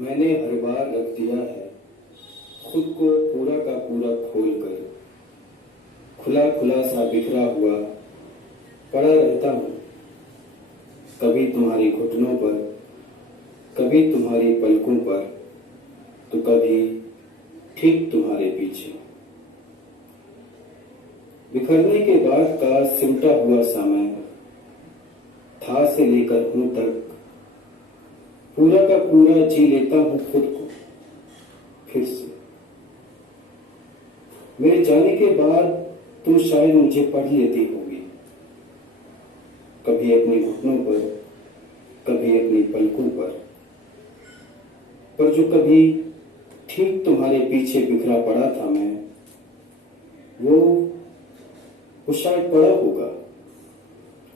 मैंने हर बार रख दिया है खुद को पूरा का पूरा खोल कर। खुला खुला सा बिखरा हुआ पड़ा रहता हूँ, कभी तुम्हारी घुटनों पर, कभी तुम्हारी पलकों पर, तो कभी ठीक तुम्हारे पीछे। बिखरने के बाद का सिमटा हुआ समय, था से लेकर हूं तक, पूरा का पूरा जी लेता हूं खुद को फिर से। मेरे जाने के बाद तुम शायद मुझे पढ़ लेती होगी, कभी अपने घुटनों पर, कभी अपनी पलकों पर जो कभी ठीक तुम्हारे पीछे बिखरा पड़ा था मैं, वो शायद पड़ा होगा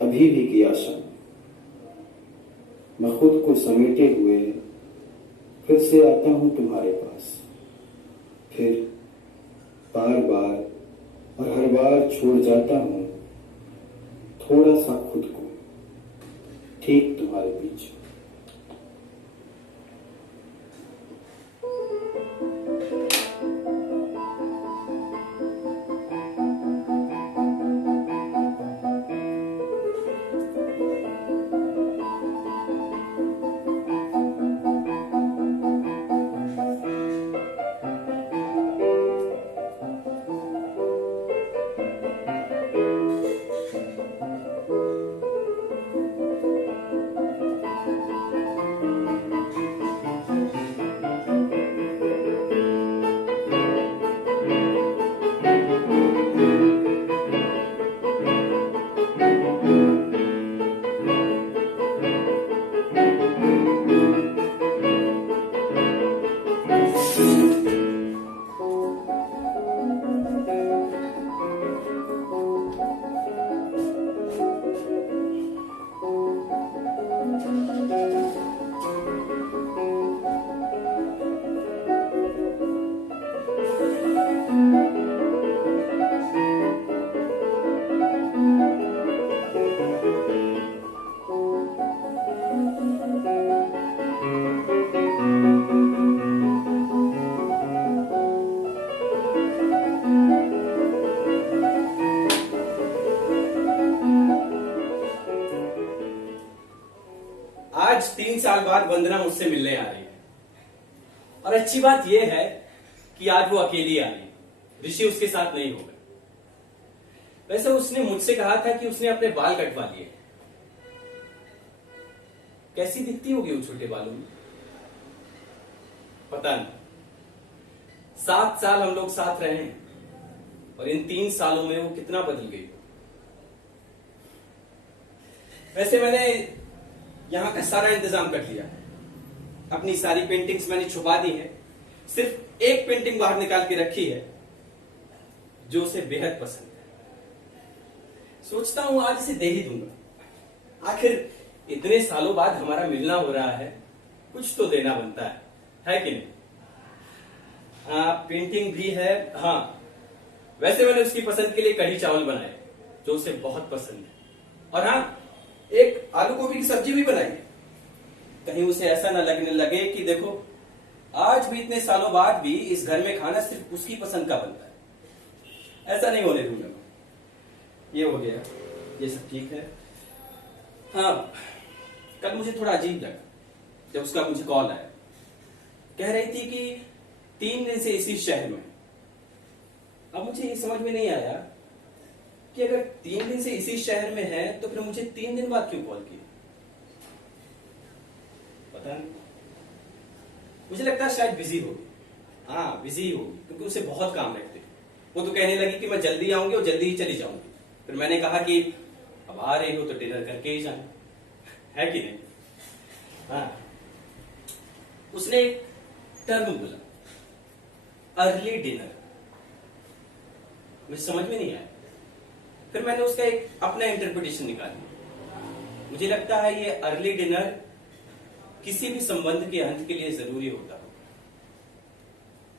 अभी भी की आशा। मैं खुद को समेटे हुए फिर से आता हूं तुम्हारे पास, फिर बार बार और हर बार छोड़ जाता हूं थोड़ा सा खुद को ठीक तुम्हारे पीछे। आज 3 साल बाद वंदना मुझसे मिलने आ रही है और अच्छी बात यह है कि आज वो अकेली आ रही है। ऋषि उसके साथ नहीं होगा। वैसे उसने मुझसे कहा था कि उसने अपने बाल कटवा लिए। कैसी दिखती होगी वो छोटे बालों में, पता नहीं। 7 साल हम लोग साथ रहे हैं और इन 3 सालों में वो कितना बदल गई। वैसे मैंने यहां का सारा इंतजाम कर लिया। अपनी सारी पेंटिंग्स मैंने छुपा दी है। सिर्फ एक पेंटिंग बाहर निकाल के रखी है जो उसे बेहद पसंद है। सोचता हूं आज इसे दे ही दूंगा। आखिर इतने सालों बाद हमारा मिलना हो रहा है, कुछ तो देना बनता है कि नहीं? हाँ, पेंटिंग भी है। हाँ, वैसे मैंने उसकी पसंद के लिए कढ़ी चावल बनाए जो उसे बहुत पसंद है। और हाँ, एक आलू गोभी की सब्जी भी बनाई है। कहीं उसे ऐसा ना लगने लगे कि देखो, आज भी इतने सालों बाद भी इस घर में खाना सिर्फ उसकी पसंद का बनता है। ऐसा नहीं होने दूंगा मैं। ये हो गया, ये सब ठीक है। हाँ, कल मुझे थोड़ा अजीब लगा जब उसका मुझे कॉल आया। कह रही थी कि 3 दिन से इसी शहर में। अब मुझे ये समझ में नहीं आया कि अगर 3 दिन से इसी शहर में है तो फिर मुझे 3 दिन बाद क्यों कॉल किया। पता नहीं, मुझे लगता है शायद बिजी होगी। हाँ, बिजी होगी क्योंकि उसे बहुत काम रहते हैं। वो तो कहने लगी कि मैं जल्दी आऊंगी और जल्दी ही चली जाऊंगी। फिर मैंने कहा कि अब आ रही हो तो डिनर करके ही जाना है कि नहीं। हाँ, उसने एक टर्म बोला, अर्ली डिनर। मुझे समझ में नहीं आया। फिर मैंने उसका एक अपना इंटरप्रिटेशन निकाला। मुझे लगता है ये अर्ली डिनर किसी भी संबंध के अंत के लिए जरूरी होता हो।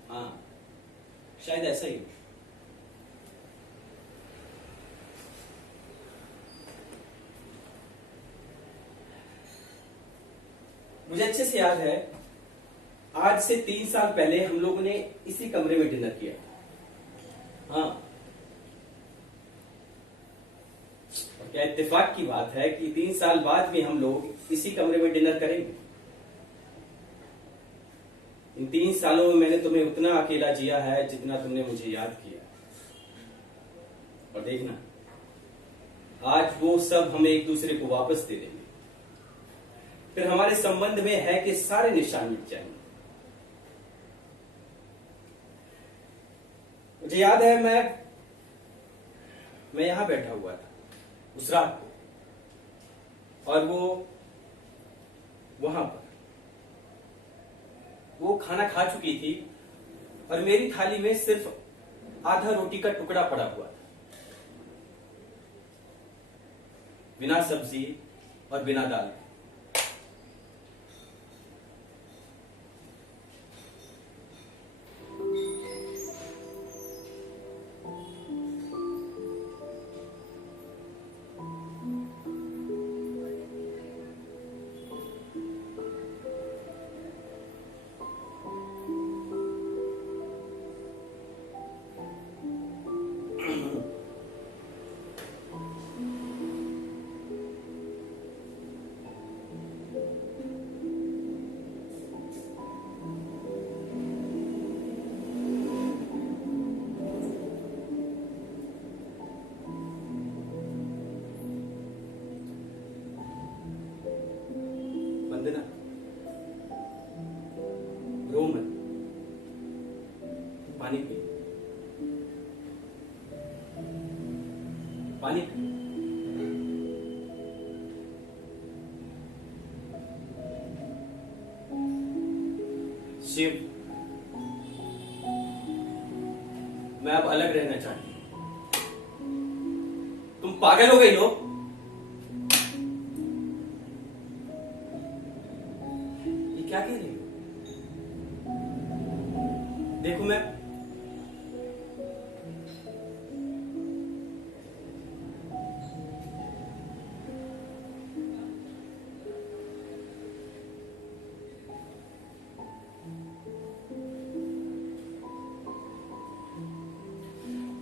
हाँ, शायद ऐसा ही हो। मुझे अच्छे से याद है आज से 3 साल पहले हम लोगों ने इसी कमरे में डिनर किया। हाँ, और क्या इत्तेफाक की बात है कि 3 साल बाद भी हम लोग इसी कमरे में डिनर करेंगे। इन 3 सालों में मैंने तुम्हें उतना अकेला जिया है जितना तुमने मुझे याद किया। और देखना, आज वो सब हमें एक दूसरे को वापस दे देंगे, फिर हमारे संबंध में है कि सारे निशान मिट जाएंगे। मुझे याद है मैं यहां बैठा हुआ था उस रात को, और वो वहां पर वो खाना खा चुकी थी और मेरी थाली में सिर्फ आधा रोटी का टुकड़ा पड़ा हुआ था, बिना सब्जी और बिना दाल के। वंदना, रो मत, पानी पी, पानी पी। शिव, मैं अब अलग रहना चाहती हूं। तुम पागल हो गई हो? ये क्या कह रही हो? देखो, मैं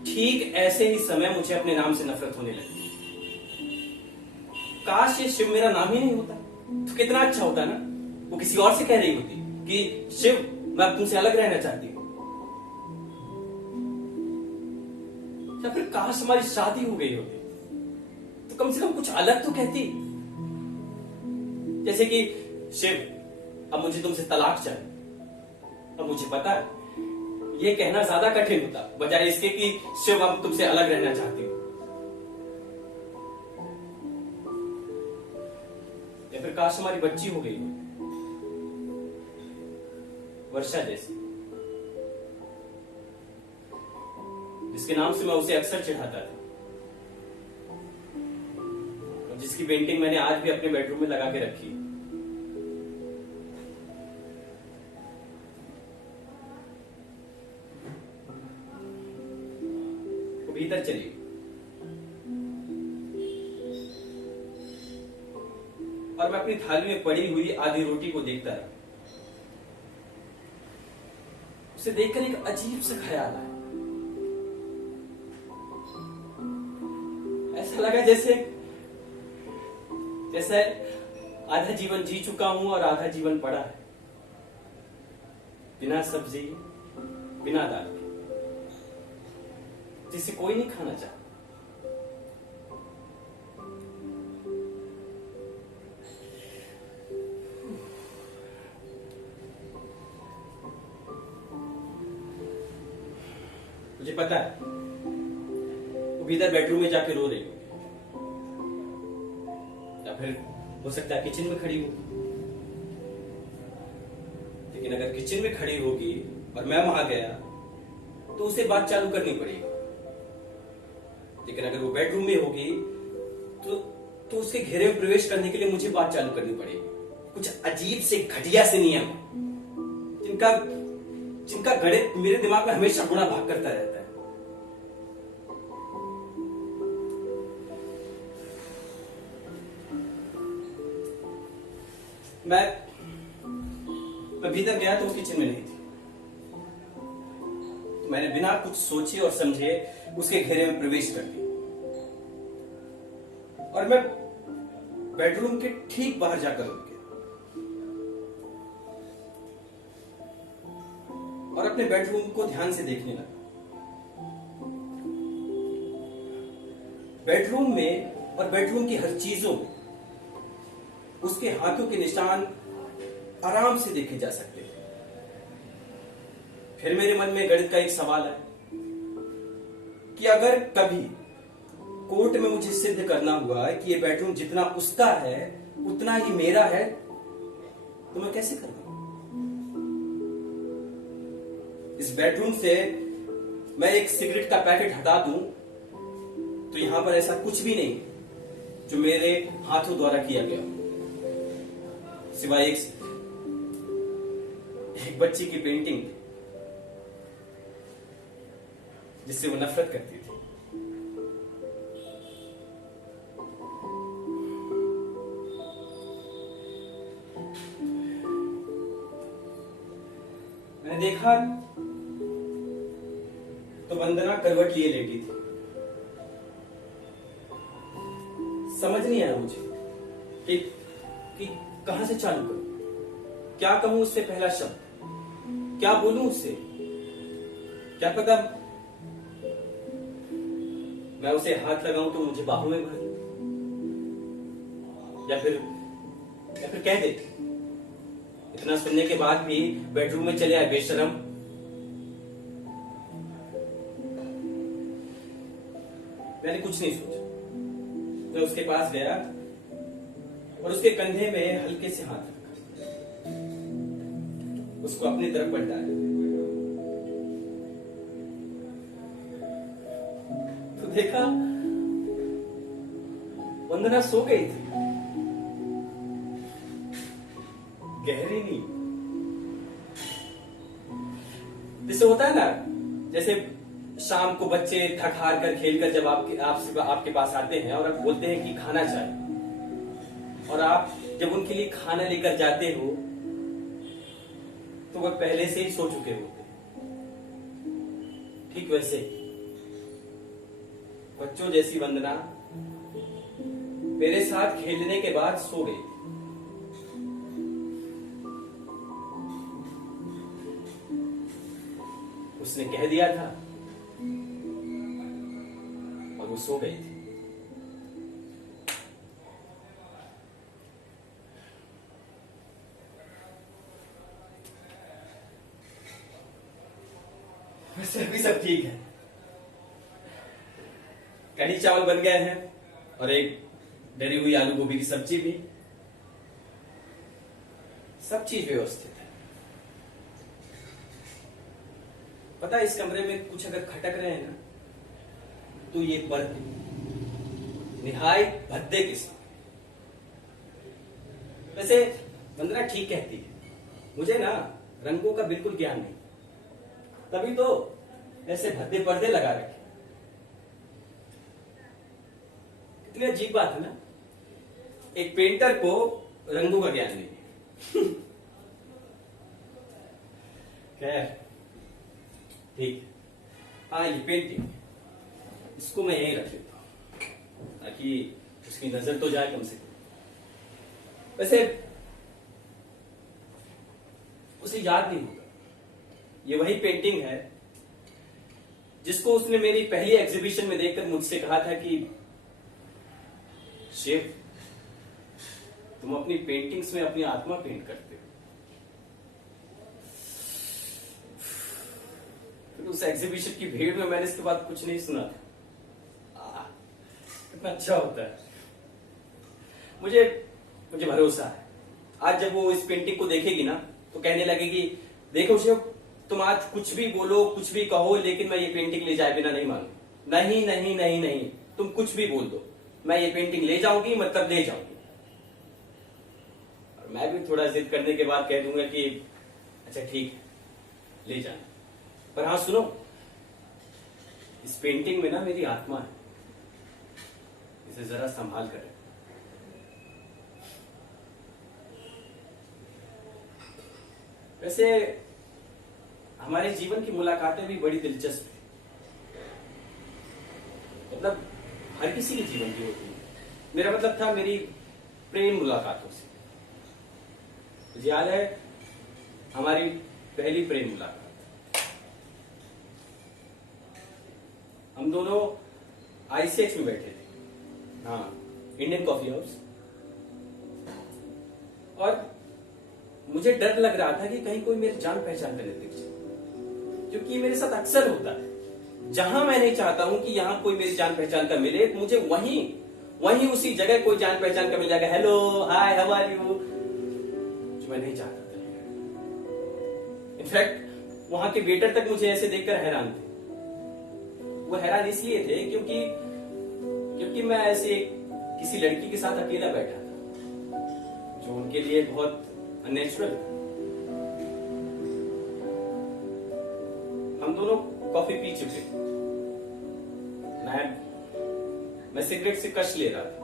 ठीक ऐसे ही समय मुझे अपने नाम से नफरत होने लगी। काश ये शिव मेरा नाम ही नहीं होता तो कितना अच्छा होता ना। वो किसी और से कह रही होती कि शिव, मैं अब तुमसे अलग रहना चाहती हूं, या फिर काश हमारी शादी हो गई होती तो कम से कम कुछ अलग तो कहती, जैसे कि शिव, अब मुझे तुमसे तलाक चाहिए। अब मुझे पता है ये कहना ज्यादा कठिन होता बजाय इसके कि शिव, अब तुमसे अलग रहना चाहती हूं। या फिर काश हमारी बच्ची हो गई हो, वर्षा जैसी, जिसके नाम से मैं उसे अक्सर चिढ़ाता था और जिसकी पेंटिंग मैंने आज भी अपने बेडरूम में लगा के रखी। वो भीतर चली और मैं अपनी थाली में पड़ी हुई आधी रोटी को देखता रहा। उसे देखकर एक अजीब सा ख्याल आया। ऐसा लगा जैसे आधा जीवन जी चुका हूं और आधा जीवन पड़ा है, बिना सब्जी, बिना दाल के, जिसे कोई नहीं खाना चाहता। मुझे पता है वो भीतर बेडरूम में जाके रो रही होगी, या फिर हो सकता है किचन में खड़ी होगी। लेकिन अगर किचन में खड़ी होगी और मैं वहां गया तो उसे बात चालू करनी पड़ेगी। लेकिन अगर वो बेडरूम में होगी तो उसके घेरे में प्रवेश करने के लिए मुझे बात चालू करनी पड़ेगी। कुछ अजीब से घटिया से नियम जिनका गणित मेरे दिमाग में हमेशा गुणा भाग करता रहता है। मैं भीतर गया तो वो किचन में नहीं थी। तो मैंने बिना कुछ सोचे और समझे उसके घेरे में प्रवेश कर दिया और मैं बेडरूम के ठीक बाहर जाकर रुक गया और अपने बेडरूम को ध्यान से देखने लगा। बेडरूम में और बेडरूम की हर चीजों में उसके हाथों के निशान आराम से देखे जा सकते थे। फिर मेरे मन में गणित का एक सवाल है कि अगर कभी कोर्ट में मुझे सिद्ध करना हुआ कि ये बेडरूम जितना उसका है उतना ही मेरा है तो मैं कैसे करूंगा? इस बेडरूम से मैं एक सिगरेट का पैकेट हटा दूं तो यहां पर ऐसा कुछ भी नहीं जो मेरे हाथों द्वारा किया गया, सिवाय एक बच्ची की पेंटिंग जिससे वो नफरत करती थी। मैंने देखा तो वंदना करवट लिए लेटी थी। समझ नहीं आया मुझे कि कहां से चालू करूं, क्या कहूं उससे पहला शब्द, क्या बोलूं उससे। क्या पता मैं उसे हाथ लगाऊं तो मुझे बाहों में भर ले, या फिर कह दे इतना सुनने के बाद भी बेडरूम में चले आए बेशरम। मैंने कुछ नहीं सोचा। मैं उसके पास गया और उसके कंधे में हल्के से हाथ रखा, उसको अपनी तरफ पलटाया तो देखा वंदना सो गई थी, गहरी नींद। जैसे होता है ना, जैसे शाम को बच्चे थक हार कर खेल कर जब आपके पास आते हैं और आप बोलते हैं कि खाना चाहिए, और आप जब उनके लिए खाना लेकर जाते हो तो वह पहले से ही सो चुके होते। ठीक वैसे बच्चों जैसी वंदना मेरे साथ खेलने के बाद सो गई। उसने कह दिया था और वो सो गई थी। वैसे अभी सब ठीक है, कढ़ी चावल बन गए हैं और एक डरी हुई आलू गोभी की सब्जी भी। सब चीज व्यवस्थित है। पता है, इस कमरे में कुछ अगर खटक रहे हैं ना तो ये पर्दे निहायत भद्दे किस्म। वैसे वंदना ठीक कहती है, मुझे ना रंगों का बिल्कुल ज्ञान नहीं, तभी तो ऐसे भद्दे पर्दे लगा रखे। कितनी अजीब बात है ना, एक पेंटर को रंगों का ज्ञान नहीं है। खैर ठीक। हाँ, ये पेंटिंग इसको मैं यहीं रख लेता हूं ताकि उसकी नजर तो जाए कम से कम। वैसे उसे याद नहीं होगा, ये वही पेंटिंग है जिसको उसने मेरी पहली एग्जीबिशन में देखकर मुझसे कहा था कि शिव, तुम अपनी पेंटिंग्स में अपनी आत्मा पेंट करते हो। फिर उस एग्जीबिशन की भीड़ में मैंने इसके बाद कुछ नहीं सुना था। कितना अच्छा होता है। मुझे भरोसा है आज जब वो इस पेंटिंग को देखेगी ना तो कहने लगेगी, देखो शिव, तुम आज कुछ भी बोलो, कुछ भी कहो, लेकिन मैं ये पेंटिंग ले जाए बिना नहीं मानूंगी। नहीं नहीं नहीं नहीं, तुम कुछ भी बोल दो, मैं ये पेंटिंग ले जाऊंगी, मतलब ले जाऊंगी। और मैं भी थोड़ा जिद करने के बाद कह दूंगा कि अच्छा ठीक है, ले जाना, पर हाँ सुनो, इस पेंटिंग में ना मेरी आत्मा है, इसे जरा संभाल कर। वैसे हमारे जीवन की मुलाकातें भी बड़ी दिलचस्प है। मतलब हर किसी के जीवन की होती है। मेरा मतलब था मेरी प्रेम मुलाकातों से। मुझे याद है हमारी पहली प्रेम मुलाकात, हम दोनों आईसीएक्स में बैठे थे, हाँ, इंडियन कॉफी हाउस। और मुझे डर लग रहा था कि कहीं कोई मेरी जान पहचान का दिख जाए, क्योंकि मेरे साथ अक्सर होता है। जहां मैं नहीं चाहता हूं कि यहां कोई मेरी जान पहचान का मिले, मुझे वहीं उसी जगह कोई जान पहचान का मिल जाएगा। Hello, hi, how are you, जो मैं नहीं चाहता था। इनफैक्ट वहां के वेटर तक मुझे ऐसे देखकर हैरान थे। वो हैरान इसलिए थे क्योंकि मैं ऐसे किसी लड़की के साथ अकेला बैठा था, जो उनके लिए बहुत अननेचुरल था। हम दोनों कॉफी पी चुके, मैं सिगरेट से कश ले रहा था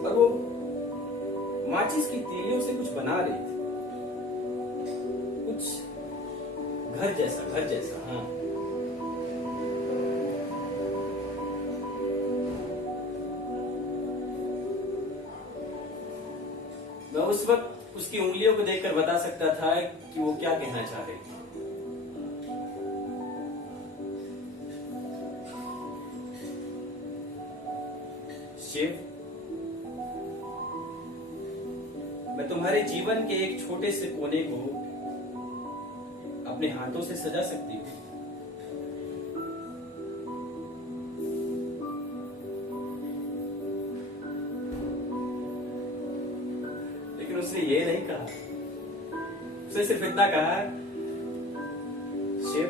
और वो माचिस की तीलियों से कुछ बना रही थी, कुछ घर जैसा, हाँ। मैं उस वक्त उसकी उंगलियों को देखकर बता सकता था कि वो क्या कहना चाह रही थी। शिव, मैं तुम्हारे जीवन के एक छोटे से कोने को अपने हाथों से सजा सकती हूँ, लेकिन उसने ये नहीं कहा। उसने सिर्फ इतना कहा, शिव,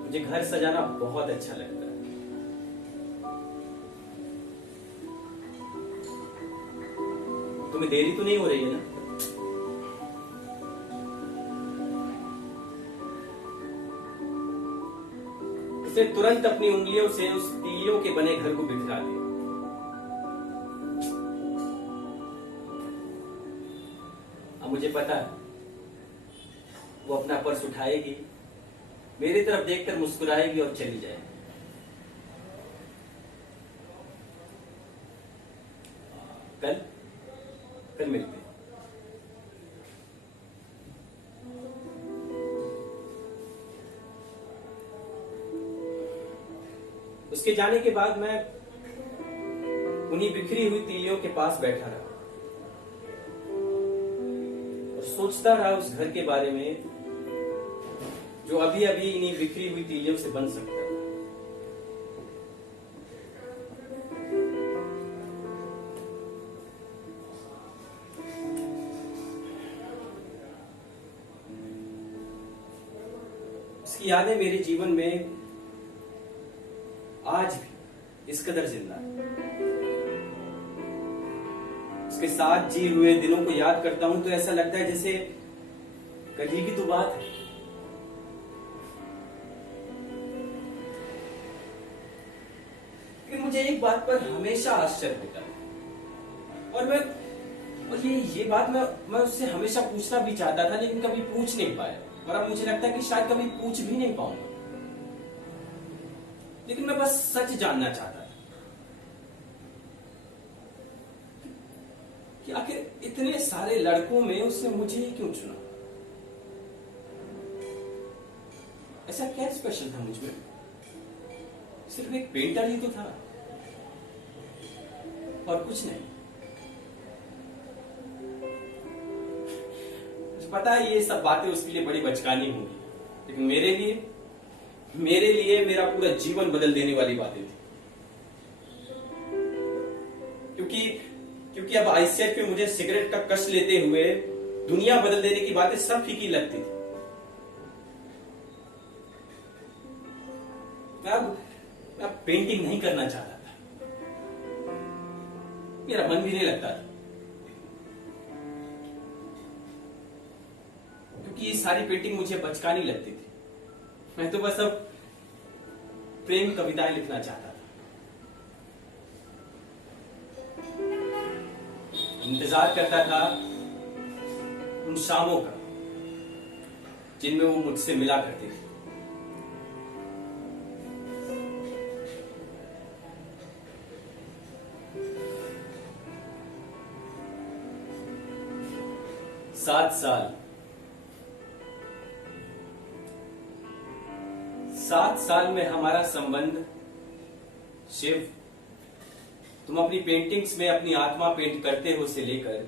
मुझे घर सजाना बहुत अच्छा लगता है। तुम्हें देरी तो नहीं हो रही है ना? उसने तुरंत अपनी उंगलियों से उस तीलियों के बने घर को बिखरा दिया। अब मुझे पता है वो अपना पर्स उठाएगी, मेरी तरफ देखकर मुस्कुराएगी और चली जाएगी। कल मिलते हैं। उसके जाने के बाद मैं उन्हीं बिखरी हुई तीलियों के पास बैठा रहा और सोचता रहा उस घर के बारे में जो अभी अभी इन्हीं बिखरी हुई तीलियों से बन सकता है। उसकी यादें मेरे जीवन में आज भी इस कदर जिंदा है। उसके साथ जी हुए दिनों को याद करता हूं तो ऐसा लगता है जैसे कल ही की तो बात है। लेकिन मुझे एक बात पर हमेशा आश्चर्य होता है और ये बात मैं उससे हमेशा पूछना भी चाहता था, लेकिन कभी पूछ नहीं पाया। और अब मुझे लगता है कि शायद कभी पूछ भी नहीं पाऊंगा। लेकिन मैं बस सच जानना चाहता था कि आखिर इतने सारे लड़कों में उसने मुझे ही क्यों चुना। ऐसा क्या स्पेशल था मुझ में? सिर्फ एक पेंटर ही तो था और कुछ नहीं। पता है ये सब बातें उसके लिए बड़ी बचकानी होंगी, लेकिन मेरे लिए मेरा पूरा जीवन बदल देने वाली बातें थी। क्योंकि अब आईसीएफ पे मुझे सिगरेट का कश लेते हुए दुनिया बदल देने की बातें सब फीकी लगती थी। मैं पेंटिंग नहीं करना चाहता था, मेरा मन भी नहीं लगता था, क्योंकि ये सारी पेंटिंग मुझे बचकानी लगती थी। मैं तो बस अब प्रेम कविताएं लिखना चाहता था। इंतजार करता था उन शामों का जिनमें वो मुझसे मिला करती थी। सात साल में हमारा संबंध। शिव, तुम अपनी पेंटिंग्स में अपनी आत्मा पेंट करते हो से लेकर,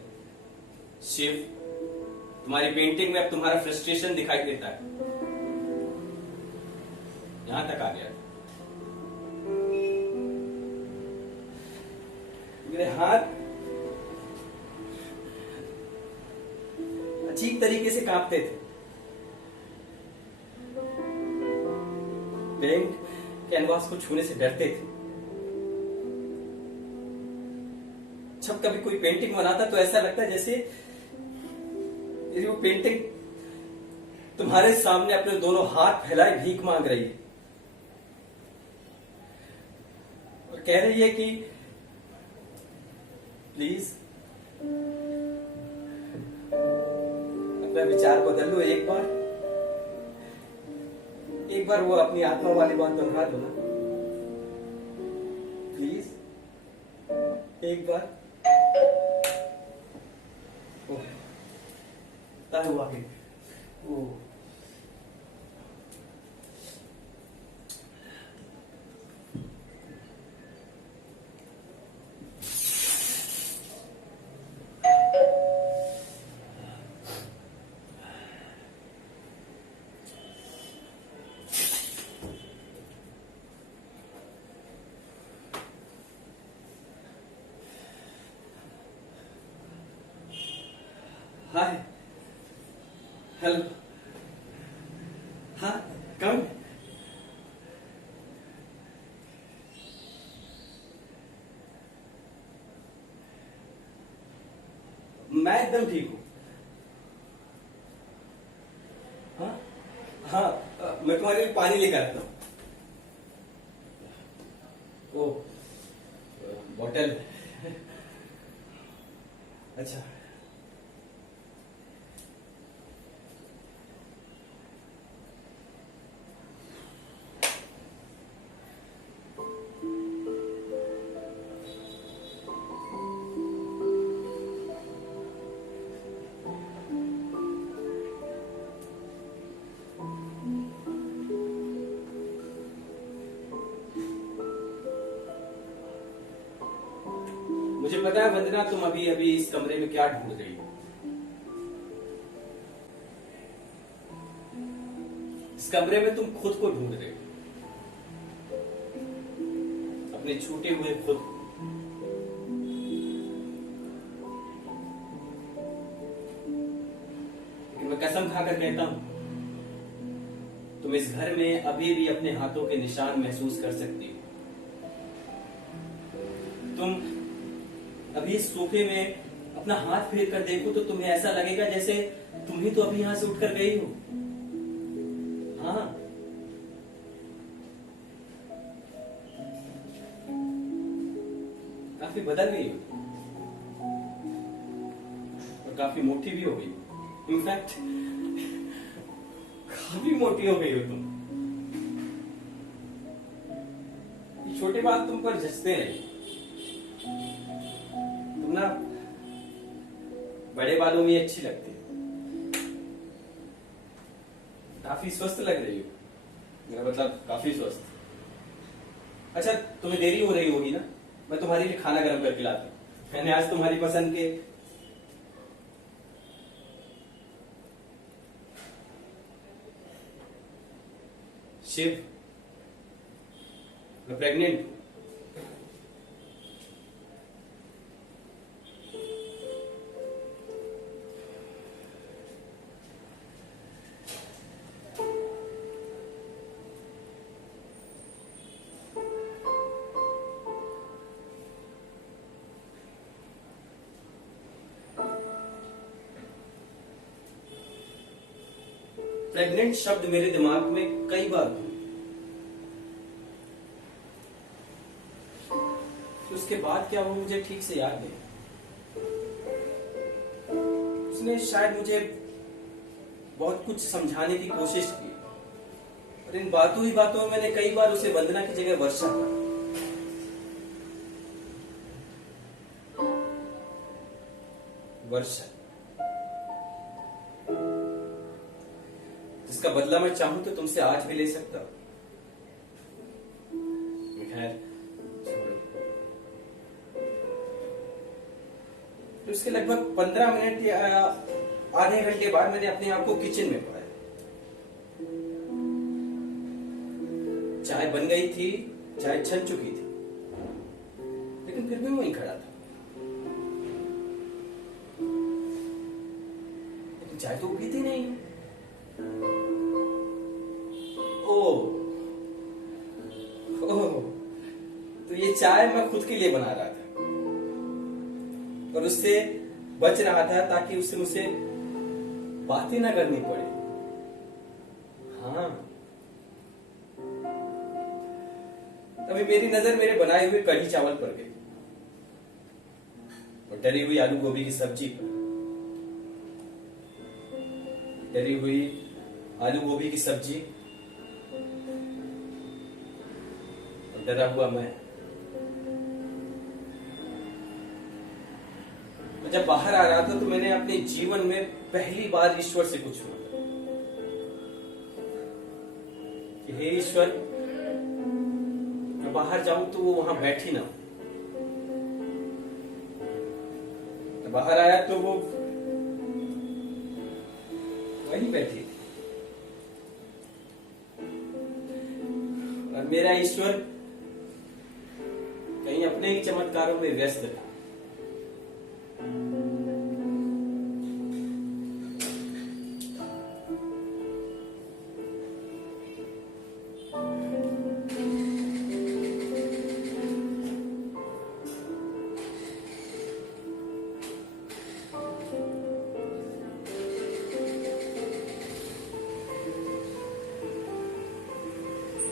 शिव, तुम्हारी पेंटिंग में अब तुम्हारा फ्रस्ट्रेशन दिखाई देता है, यहां तक आ गया। मेरे हाथ अजीब तरीके से कांपते थे। पेंट कैनवास को छूने से डरते थे। जब कभी कोई पेंटिंग बनाता तो ऐसा लगता है जैसे वो पेंटिंग तुम्हारे सामने अपने दोनों हाथ फैलाए भीख मांग रही है और कह रही है कि प्लीज अपना विचार बदल लो, एक बार वो अपनी आत्मा वाली बात दोहरा दो ना, प्लीज एक बार। हुआ कि वो हाय, हेलो, हाँ, कम। मैं एकदम ठीक हूं। हाँ हाँ, मैं तुम्हारे लिए पानी लेकर आता हूं। ओ, बॉटल। अच्छा, मुझे पता है वंदना, तुम अभी अभी इस कमरे में क्या ढूंढ रही हो। इस कमरे में तुम खुद को ढूंढ रहे हो, अपने छूटे हुए खुद। लेकिन मैं कसम खाकर कहता हूं, तुम इस घर में अभी भी अपने हाथों के निशान महसूस कर सकती हो। तुम अभी इस सोफे में अपना हाथ फेर कर देखो तो तुम्हें ऐसा लगेगा जैसे तुम ही तो अभी यहां से उठकर गई हो। हाँ, काफी बदल गई हो और काफी मोटी भी हो गई हो। इनफैक्ट काफी मोटी हो गई हो तुम। ये छोटे बाल तुम पर जचते नहीं। तुम ना बड़े बालों में अच्छी लगती है। काफी स्वस्थ लग रही हो, मेरा मतलब काफी स्वस्थ। अच्छा, तुम्हें देरी हो रही होगी ना, मैं तुम्हारे लिए खाना गर्म करके लाता हूं। मैंने आज तुम्हारी पसंद के शिव, मैं प्रेग्नेंट हूं। प्रेग्नेंट शब्द मेरे दिमाग में कई बार घूमा, उसके बाद क्या हुआ मुझे ठीक से याद नहीं। उसने उसने शायद मुझे बहुत कुछ समझाने की कोशिश की, और इन बातों ही बातों में मैंने कई बार उसे वंदना की जगह वर्षा कहा। वर्षा, जिसका बदला मैं चाहूं तो तुमसे आज भी ले सकता हूं। खैर, तो उसके लगभग 15 मिनट या आधे घंटे बाद मैंने अपने आप को किचन में पाया। चाय बन गई थी, चाय छन चुकी थी, लेकिन फिर भी वहीं खड़ा था। लेकिन चाय तो उबली थी नहीं। ओह, तो ये चाय मैं खुद के लिए बना रहा था और उससे बच रहा था ताकि उससे मुझे बातें ना करनी पड़े। हाँ, तभी मेरी नजर मेरे बनाए हुए कढ़ी चावल पर गई और डरी हुई आलू गोभी की सब्जी पर। डरी हुई आलू गोभी की सब्जी और डरा हुआ मैं। जब बाहर आ रहा था तो मैंने अपने जीवन में पहली बार ईश्वर से कुछ मांगा कि हे ईश्वर, मैं बाहर जाऊं तो वो वहां बैठी ना हो। बाहर आया तो वो वहीं बैठी थी और मेरा ईश्वर कहीं अपने ही चमत्कारों में व्यस्त था।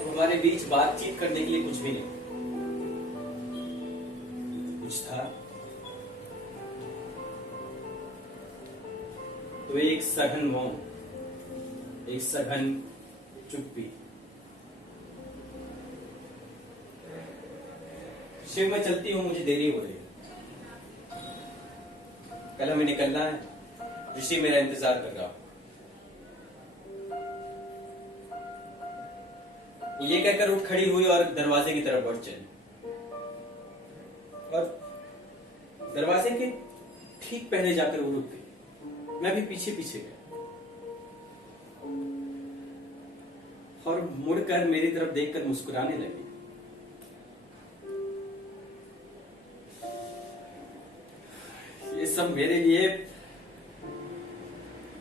हमारे बीच बातचीत करने के लिए कुछ भी नहीं, कुछ था तो एक सघन मौन, एक सघन चुप्पी। शिव, मैं चलती हूं, मुझे देरी हो रही है। कल हमें निकलना है, ऋषि मेरा इंतजार कर रहा। वो ये कहकर उठ खड़ी हुई और दरवाजे की तरफ बढ़ चली और दरवाजे के ठीक पहले जाकर वो रुक गई। मैं भी पीछे पीछे गया और मुड़कर मेरी तरफ देखकर मुस्कुराने लगी। ये सब मेरे लिए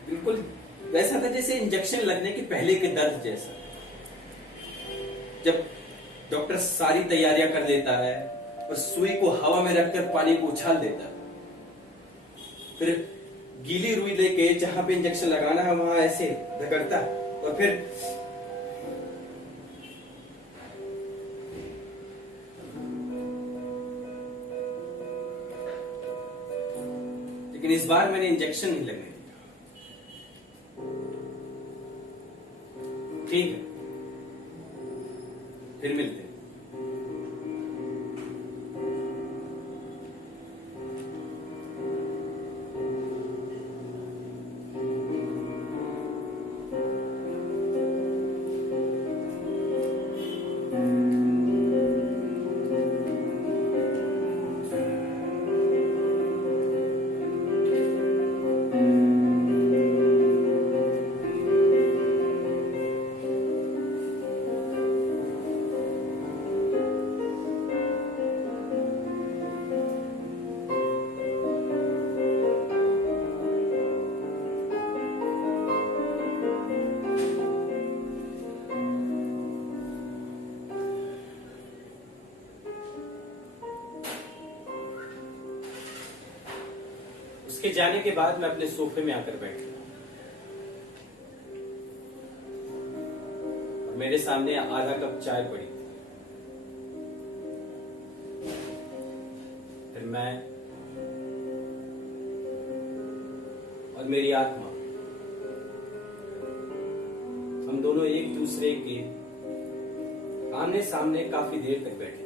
बिल्कुल वैसा था जैसे इंजेक्शन लगने के पहले के दर्द जैसा। जब डॉक्टर सारी तैयारियां कर देता है और सुई को हवा में रखकर पानी को उछाल देता है, फिर गीली रुई लेके जहां पे इंजेक्शन लगाना है वहां ऐसे रगड़ता और फिर लेकिन इस बार मैंने इंजेक्शन नहीं लगने दिया। ठीक है, फिर मिलते हैं। उसके जाने के बाद मैं अपने सोफे में आकर बैठ गया और मेरे सामने आधा कप चाय पड़ी थी। फिर मैं और मेरी आत्मा, हम दोनों एक दूसरे के आमने सामने काफी देर तक बैठे।